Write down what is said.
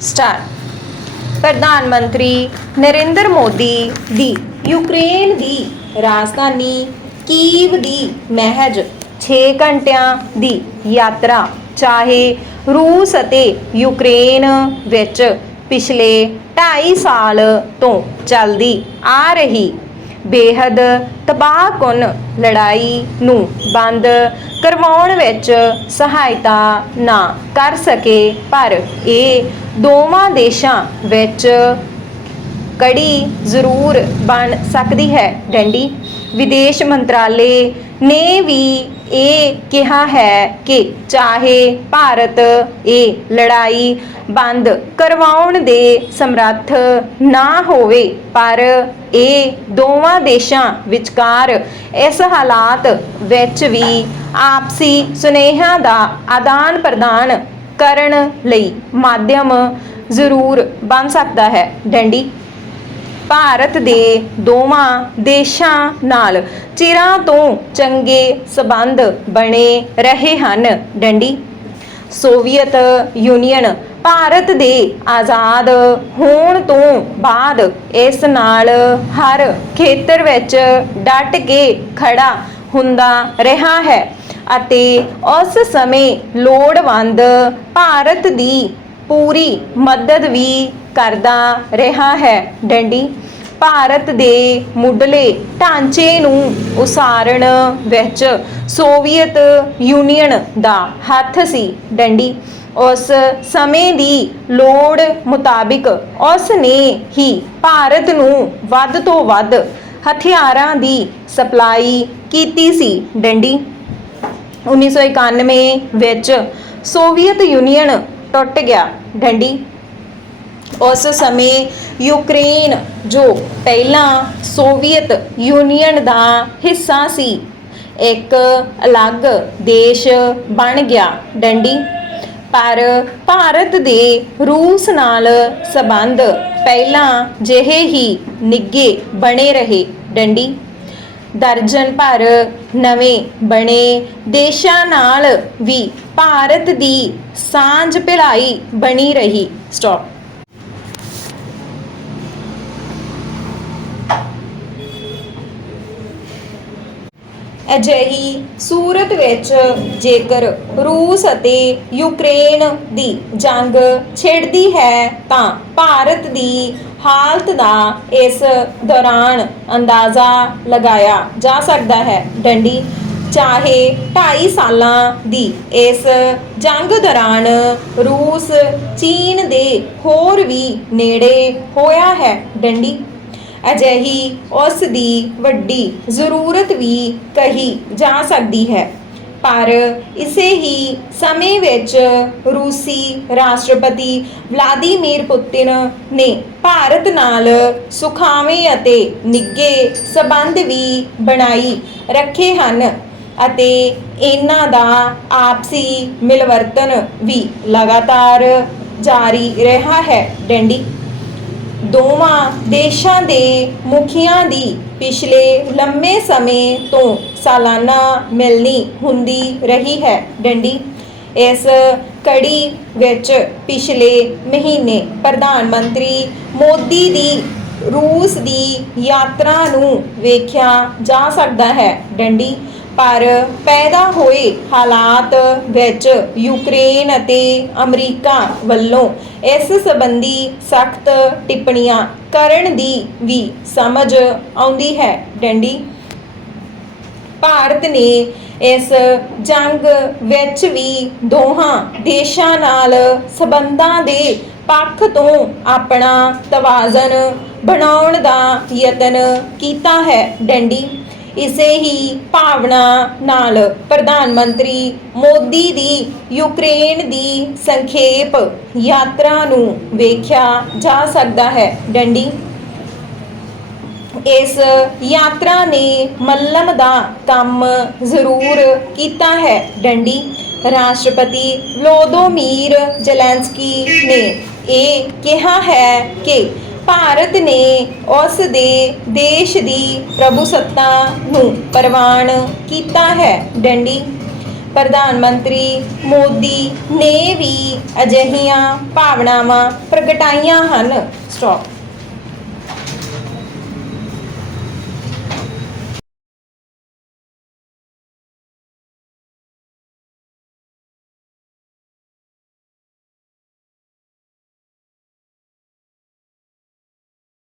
Star ਪ੍ਰਧਾਨ ਮੰਤਰੀ ਨਰਿੰਦਰ ਮੋਦੀ ਦੀ, ਯੂਕਰੇਨ ਦੀ ਰਾਜਧਾਨੀ ਕੀਵ ਦੀ ਮਹਿਜ 6 ਘੰਟਿਆਂ ਦੀ ਯਾਤਰਾ, ਚਾਹੇ ਰੂਸ ਅਤੇ ਯੂਕਰੇਨ ਵਿੱਚ ਪਿਛਲੇ 2.5 ਸਾਲ ਤੋਂ ਚੱਲਦੀ ਆ ਰਹੀ ਬੇਹੱਦ ਤਬਾਹਕੁਨ ਲੜਾਈ ਨੂੰ ਬੰਦ ਕਰਵਾਉਣ ਵਿੱਚ ਸਹਾਇਤਾ ਨਾ ਕਰ ਸਕੇ, ਪਰ ਇਹ ਦੋਵਾਂ ਦੇਸ਼ਾਂ ਵਿੱਚ ਕੜੀ ਜ਼ਰੂਰ ਬਣ ਸਕਦੀ ਹੈ। ਡੰਡੀ, ਵਿਦੇਸ਼ ਮੰਤਰਾਲੇ ਨੇ ਵੀ ਇਹ ਕਿਹਾ ਹੈ ਕਿ ਚਾਹੇ ਭਾਰਤ ਇਹ ਲੜਾਈ ਬੰਦ ਕਰਵਾਉਣ ਦੇ ਸਮਰੱਥ ਨਾ ਹੋਵੇ, ਪਰ ਇਹ ਦੋਵਾਂ ਦੇਸ਼ਾਂ ਵਿਚਕਾਰ ਇਸ ਹਾਲਾਤ ਵਿੱਚ ਵੀ ਆਪਸੀ ਸੁਨੇਹਿਆਂ ਦਾ ਆਦਾਨ ਪ੍ਰਦਾਨ ਕਰਨ ਲਈ ਮਾਧਿਅਮ ਜ਼ਰੂਰ ਬਣ ਸਕਦਾ ਹੈ। ਡੰਡੀ ਭਾਰਤ ਦੇ ਦੋਵਾਂ ਦੇਸ਼ਾਂ ਨਾਲ ਚਿਰਾਂ ਤੋਂ ਚੰਗੇ ਸਬੰਧ ਬਣੇ ਰਹੇ ਹਨ। ਡੰਡੀ। ਸੋਵੀਅਤ ਯੂਨੀਅਨ ਭਾਰਤ ਦੇ ਆਜ਼ਾਦ ਹੋਣ ਤੋਂ ਬਾਅਦ ਇਸ ਨਾਲ ਹਰ ਖੇਤਰ ਵਿੱਚ ਡਟ ਕੇ ਖੜਾ ਹੁੰਦਾ ਰਿਹਾ ਹੈ ਅਤੇ ਉਸ ਸਮੇਂ ਲੋੜਵੰਦ ਭਾਰਤ ਦੀ ਪੂਰੀ ਮਦਦ ਵੀ ਕਰਦਾ ਰਿਹਾ ਹੈ। ਡੰਡੀ, ਭਾਰਤ ਦੇ ਮੁੱਢਲੇ ਢਾਂਚੇ ਨੂੰ ਉਸਾਰਨ ਵਿੱਚ ਸੋਵੀਅਤ ਯੂਨੀਅਨ ਦਾ ਹੱਥ ਸੀ। ਡੰਡੀ, ਉਸ ਸਮੇਂ ਦੀ ਲੋੜ ਮੁਤਾਬਿਕ ਉਸ ਨੇ ਹੀ ਭਾਰਤ ਨੂੰ ਵੱਧ ਤੋਂ ਵੱਧ ਹਥਿਆਰਾਂ ਦੀ ਸਪਲਾਈ ਕੀਤੀ ਸੀ। ਡੰਡੀ 1991 ਵਿੱਚ ਸੋਵੀਅਤ ਯੂਨੀਅਨ ਟੁੱਟ ਗਿਆ। ਡੰਡੀ। ਉਸ ਸਮੇਂ ਯੂਕਰੇਨ, ਜੋ ਪਹਿਲਾਂ ਸੋਵੀਅਤ ਯੂਨੀਅਨ ਦਾ ਹਿੱਸਾ ਸੀ, ਇੱਕ ਅਲੱਗ ਦੇਸ਼ ਬਣ ਗਿਆ। ਡੰਡੀ। ਪਰ ਭਾਰਤ ਦੇ ਰੂਸ ਨਾਲ ਸਬੰਧ ਪਹਿਲਾਂ ਜਿਹੇ ਹੀ ਨਿੱਗੇ ਬਣੇ ਰਹੇ। ਡੰਡੀ। ਦਰਜਨ ਭਰ ਨਵੇਂ ਬਣੇ। ਦੇਸ਼ਾਂ ਨਾਲ ਵੀ ਭਾਰਤ ਦੀ ਸਾਂਝ ਭਿਲਾਈ ਬਣੀ ਰਹੀ। ਸਟਾਪ ਅਜਿਹੀ ਸੂਰਤ ਵਿੱਚ ਜੇਕਰ ਰੂਸ ਅਤੇ ਯੂਕਰੇਨ ਦੀ ਜੰਗ ਛਿੜਦੀ ਹੈ ਤਾਂ ਭਾਰਤ ਦੀ ਹਾਲਤ ਦਾ ਇਸ ਦੌਰਾਨ ਅੰਦਾਜ਼ਾ ਲਗਾਇਆ ਜਾ ਸਕਦਾ ਹੈ। ਡੰਡੀ ਚਾਹੇ 2.5 ਸਾਲਾਂ ਦੀ, ਇਸ ਜੰਗ ਦੌਰਾਨ ਰੂਸ, ਚੀਨ ਦੇ ਹੋਰ ਵੀ ਨੇੜੇ ਹੋਇਆ ਹੈ। ਡੰਡੀ ਅਜਿਹੀ ਉਸ ਦੀ ਵੱਡੀ ਜ਼ਰੂਰਤ ਵੀ ਕਹੀ ਜਾ ਸਕਦੀ ਹੈ। ਪਰ ਇਸੇ ਹੀ ਸਮੇਂ ਵਿੱਚ ਰੂਸੀ ਰਾਸ਼ਟਰਪਤੀ ਵਲਾਦੀਮੀਰ ਪੁਤਿਨ ਨੇ ਭਾਰਤ ਨਾਲ ਸੁਖਾਵੇਂ ਅਤੇ ਨਿੱਘੇ ਸਬੰਧ ਵੀ ਬਣਾਈ ਰੱਖੇ ਹਨ ਅਤੇ ਇਹਨਾਂ ਦਾ ਆਪਸੀ ਮਿਲਵਰਤਨ ਵੀ ਲਗਾਤਾਰ ਜਾਰੀ ਰਿਹਾ ਹੈ। ਡੈਂਡੀ, ਦੋਵਾਂ ਦੇਸ਼ਾਂ ਦੇ ਮੁਖੀਆਂ ਦੀ ਪਿਛਲੇ ਲੰਮੇ ਸਮੇਂ ਤੋਂ ਸਾਲਾਨਾ ਮਿਲਣੀ ਹੁੰਦੀ ਰਹੀ ਹੈ, ਡੰਡੀ। ਇਸ ਕੜੀ ਵਿੱਚ ਪਿਛਲੇ ਮਹੀਨੇ ਪ੍ਰਧਾਨ ਮੰਤਰੀ ਮੋਦੀ ਦੀ ਰੂਸ ਦੀ ਯਾਤਰਾ ਨੂੰ ਵੇਖਿਆ ਜਾ ਸਕਦਾ ਹੈ, ਡੰਡੀ। ਪਰ ਪੈਦਾ ਹੋਏ ਹਾਲਾਤ ਵਿੱਚ ਯੂਕਰੇਨ ਅਤੇ ਅਮਰੀਕਾ ਵੱਲੋਂ ਇਸ ਸੰਬੰਧੀ ਸਖਤ ਟਿੱਪਣੀਆਂ ਕਰਨ ਦੀ ਵੀ ਸਮਝ ਆਉਂਦੀ ਹੈ। ਡੰਡੀ। ਭਾਰਤ ਨੇ ਇਸ ਜੰਗ ਵਿੱਚ ਵੀ ਦੋਹਾਂ ਦੇਸ਼ਾਂ ਨਾਲ ਸਬੰਧਾਂ ਦੇ ਪੱਖ ਤੋਂ ਆਪਣਾ ਤਵਾਜ਼ਨ ਬਣਾਉਣ ਦਾ ਯਤਨ ਕੀਤਾ ਹੈ। ਡੰਡੀ। ਇਸੇ ਹੀ ਭਾਵਨਾ ਨਾਲ ਪ੍ਰਧਾਨ ਮੰਤਰੀ ਮੋਦੀ ਦੀ ਯੂਕਰੇਨ ਦੀ ਸੰਖੇਪ ਯਾਤਰਾ ਨੂੰ ਵੇਖਿਆ ਜਾ ਸਕਦਾ ਹੈ। ਡੰਡੀ। ਇਸ ਯਾਤਰਾ ਨੇ ਮੱਲਮ ਦਾ ਕੰਮ ਜ਼ਰੂਰ ਕੀਤਾ ਹੈ। ਡੰਡੀ। ਰਾਸ਼ਟਰਪਤੀ ਵਲੋਦੋਮੀਰ ਜ਼ੈਲੈਂਸਕੀ ਨੇ ਇਹ ਕਿਹਾ ਹੈ ਕਿ ਭਾਰਤ ਨੇ ਉਸ ਦੇ ਦੇਸ਼ ਦੀ ਪ੍ਰਭੂਸੱਤਾ ਨੂੰ ਪ੍ਰਵਾਨ ਕੀਤਾ ਹੈ। ਡੰਡੀ, ਪ੍ਰਧਾਨ ਮੰਤਰੀ ਮੋਦੀ ਨੇ ਵੀ ਅਜਿਹੀਆਂ ਭਾਵਨਾਵਾਂ ਪ੍ਰਗਟਾਈਆਂ ਹਨ। ਸਟਾਪ।